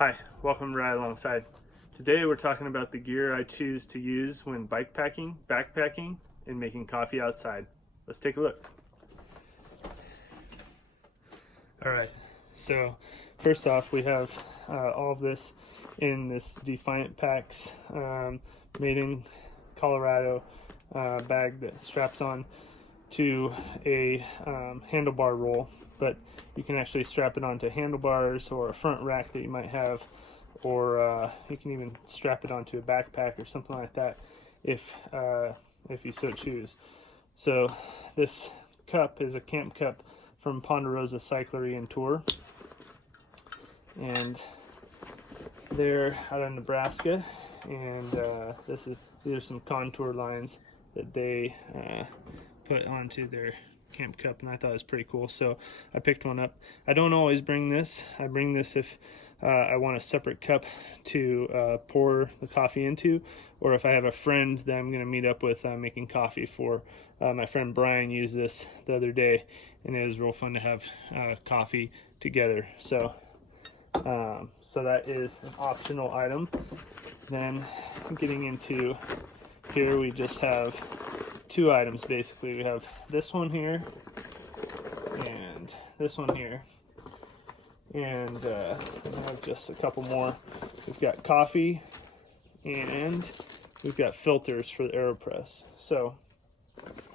Hi, welcome to Ride Alongside. Today we're talking about the gear I choose to use when bikepacking, backpacking, and making coffee outside. Let's take a look. Alright, so first off we have all of this in this Defiant Packs made in Colorado bag that straps on to a handlebar roll, but you can actually strap it onto handlebars or a front rack that you might have, or you can even strap it onto a backpack or something like that if you so choose. So this cup is a camp cup from Ponderosa Cyclery and Tour, and they're out of Nebraska, and these are some contour lines that they put onto their camp cup, and I thought it was pretty cool, so I picked one up. I don't always bring this. I bring this if I want a separate cup to pour the coffee into, or if I have a friend that I'm going to meet up with making coffee for. My friend Brian used this the other day, and it was real fun to have coffee together. So that is an optional item. Then getting into here, we just have two items basically. We have this one here and this one here, and we have just a couple more. We've got coffee and we've got filters for the AeroPress. So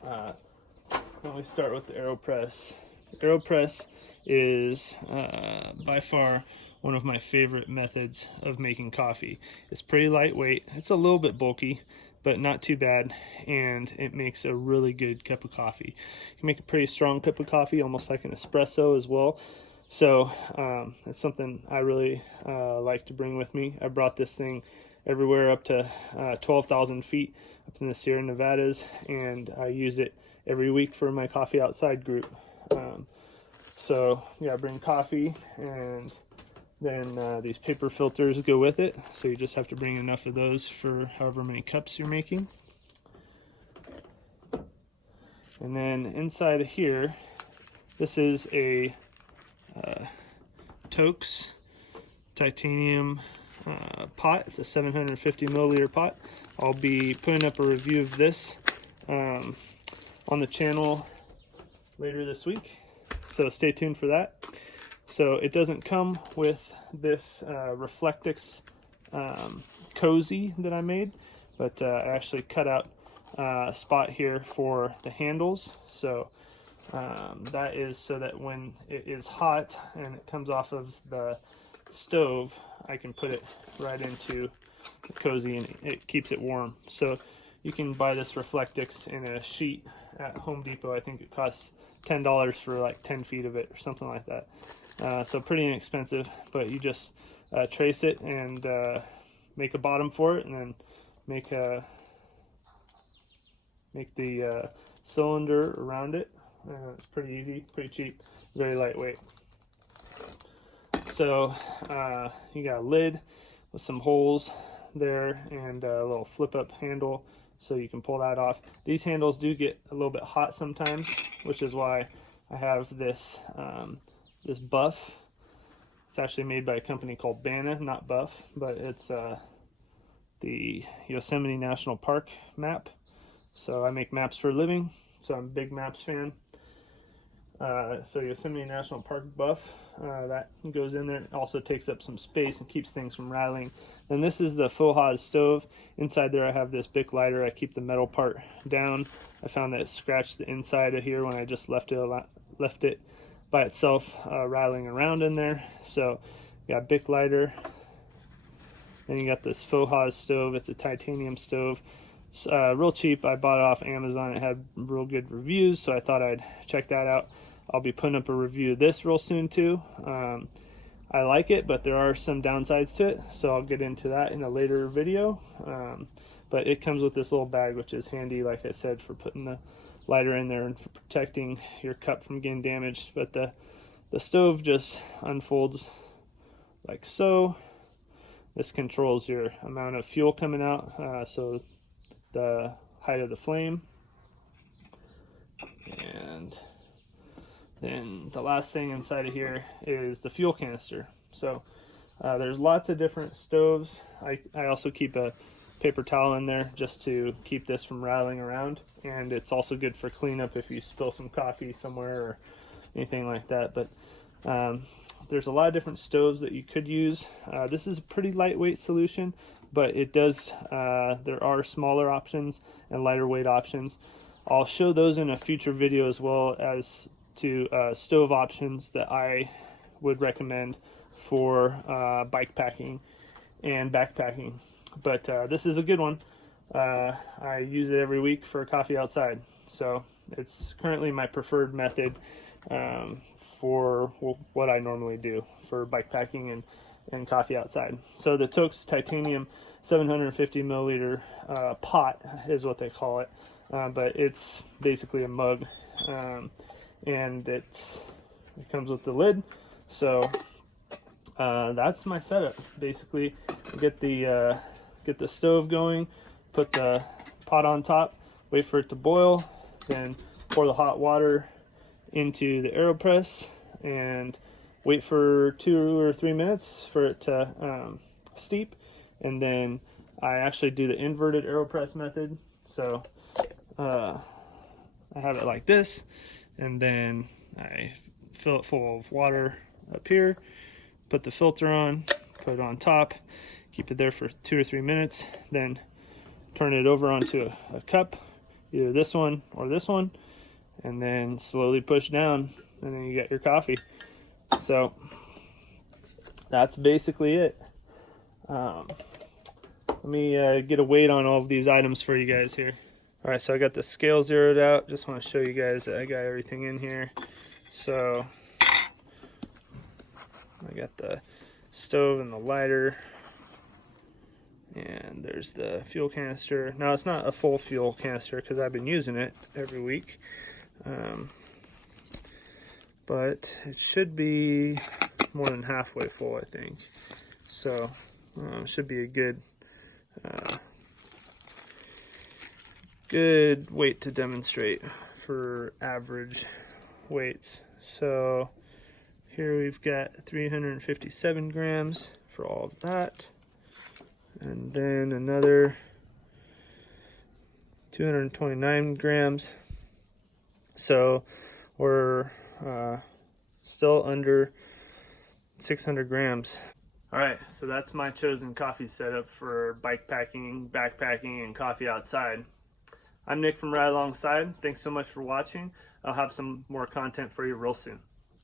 let me start with the AeroPress. The AeroPress is by far one of my favorite methods of making coffee. It's pretty lightweight. It's a little bit bulky, but not too bad, and it makes a really good cup of coffee. You can make a pretty strong cup of coffee, almost like an espresso as well. So it's something I really like to bring with me. I brought this thing everywhere up to 12,000 feet up in the Sierra Nevadas, and I use it every week for my Coffee Outside group. So yeah, I bring coffee, and then these paper filters go with it, so you just have to bring enough of those for however many cups you're making. And then inside of here, this is a Toaks titanium pot. It's a 750 milliliter pot. I'll be putting up a review of this on the channel later this week, so stay tuned for that. So it doesn't come with this Reflectix cozy that I made, but I actually cut out a spot here for the handles. So that is so that when it is hot and it comes off of the stove, I can put it right into the cozy and it keeps it warm. So you can buy this Reflectix in a sheet at Home Depot. I think it costs $10 for like 10 feet of it or something like that. So pretty inexpensive, but you just trace it and make a bottom for it, and then make the cylinder around it. It's pretty easy, pretty cheap, very lightweight. So you got a lid with some holes there and a little flip up handle, so you can pull that off. These handles do get a little bit hot sometimes, which is why I have this this buff. It's actually made by a company called Banna, not Buff, but it's the Yosemite National Park map. So I make maps for a living, so I'm a big maps fan. So Yosemite National Park buff, that goes in there. It also takes up some space and keeps things from rattling. And this is the faux hawes stove. Inside there I have this Bic lighter. I keep the metal part down. I found that it scratched the inside of here when I just left it by itself rattling around in there. So you got Bic lighter. Then you got this faux hawes stove. It's a titanium stove. It's real cheap. I bought it off Amazon. It had real good reviews, so I thought I'd check that out. I'll be putting up a review of this real soon too. I like it, but there are some downsides to it, so I'll get into that in a later video. But it comes with this little bag, which is handy, like I said, for putting the lighter in there and for protecting your cup from getting damaged. But the stove just unfolds like so. This controls your amount of fuel coming out, so the height of the flame. And then the last thing inside of here is the fuel canister. So There's lots of different stoves. I also keep a paper towel in there just to keep this from rattling around, and it's also good for cleanup if you spill some coffee somewhere or anything like that. But there's a lot of different stoves that you could use. This is a pretty lightweight solution, but it does there are smaller options and lighter weight options. I'll show those in a future video, as well as to stove options that I would recommend for bike packing and backpacking. But this is a good one. I use it every week for coffee outside, so it's currently my preferred method for what I normally do for bike packing and coffee outside. So the Toaks titanium 750 milliliter pot is what they call it, but it's basically a mug, and it comes with the lid. So that's my setup. Basically, get the stove going, put the pot on top, wait for it to boil, then pour the hot water into the AeroPress and wait for 2 or 3 minutes for it to steep. And then I actually do the inverted AeroPress method. So I have it like this, and then I fill it full of water up here, put the filter on, put it on top, keep it there for 2 or 3 minutes, then turn it over onto a cup, either this one or this one, and then slowly push down, and then you get your coffee. So that's basically it. Let me get a weight on all of these items for you guys here. All right, so I got the scale zeroed out. Just want to show you guys that I got everything in here. So I got the stove and the lighter, and there's the fuel canister. Now, it's not a full fuel canister because I've been using it every week, but it should be more than halfway full, I think. So it should be a good weight to demonstrate for average weights. So here we've got 357 grams for all of that, and then another 229 grams. So we're still under 600 grams. All right, so that's my chosen coffee setup for bike packing, backpacking, and coffee outside. I'm Nick from RideAlongside. Thanks so much for watching. I'll have some more content for you real soon.